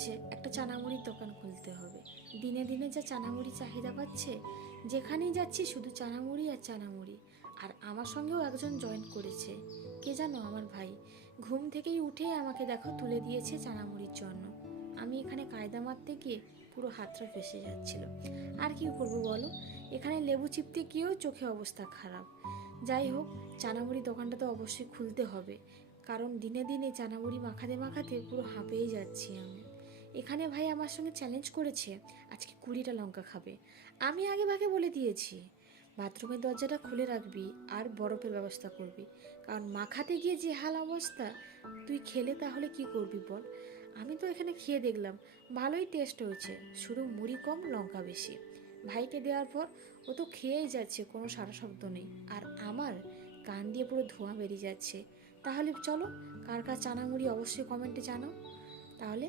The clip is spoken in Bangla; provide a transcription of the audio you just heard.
হচ্ছে একটা চানামুড়ির দোকান খুলতে হবে। দিনে দিনে যা চানামুড়ি চাহিদা পাচ্ছে, যেখানেই যাচ্ছি শুধু চানামুড়ি আর চানামুড়ি। আর আমার সঙ্গেও একজন জয়েন করেছে, কে জানো, আমার ভাই। ঘুম থেকেই উঠে আমাকে দেখো তুলে দিয়েছে চানামুড়ির জন্য। আমি এখানে কায়দা মারতে গিয়ে পুরো হাতটা ফেসে যাচ্ছিল। আর কি করবো বলো, এখানে লেবু চিপতে গিয়েও চোখে অবস্থা খারাপ। যাই হোক, চানামুড়ি দোকানটা তো অবশ্যই খুলতে হবে, কারণ দিনে দিনে চানামুড়ি মাখাতে মাখাতে পুরো হাঁপেই যাচ্ছি আমি। এখানে ভাই আমার সঙ্গে চ্যালেঞ্জ করেছে, আজকে 20টা লঙ্কা খাবে। আমি আগে ভাগে বলে দিয়েছি বাথরুমের দরজাটা খুলে রাখবি আর বরফের ব্যবস্থা করবি, কারণ মাখাতে গিয়ে যে হাল অবস্থা, তুই খেলে তাহলে কি করবি বল। আমি তো এখানে খেয়ে দেখলাম, ভালোই টেস্ট হয়েছে, শুধু মুড়ি কম লঙ্কা বেশি। ভাইকে দেওয়ার পর ও তো খেয়েই যাচ্ছে, কোনো সারা শব্দ নেই। আর আমার কান দিয়ে পুরো ধোঁয়া বেরিয়ে যাচ্ছে। তাহলে চলো, কার কার চানামুড়ি অবশ্যই কমেন্টে জানাও তাহলে।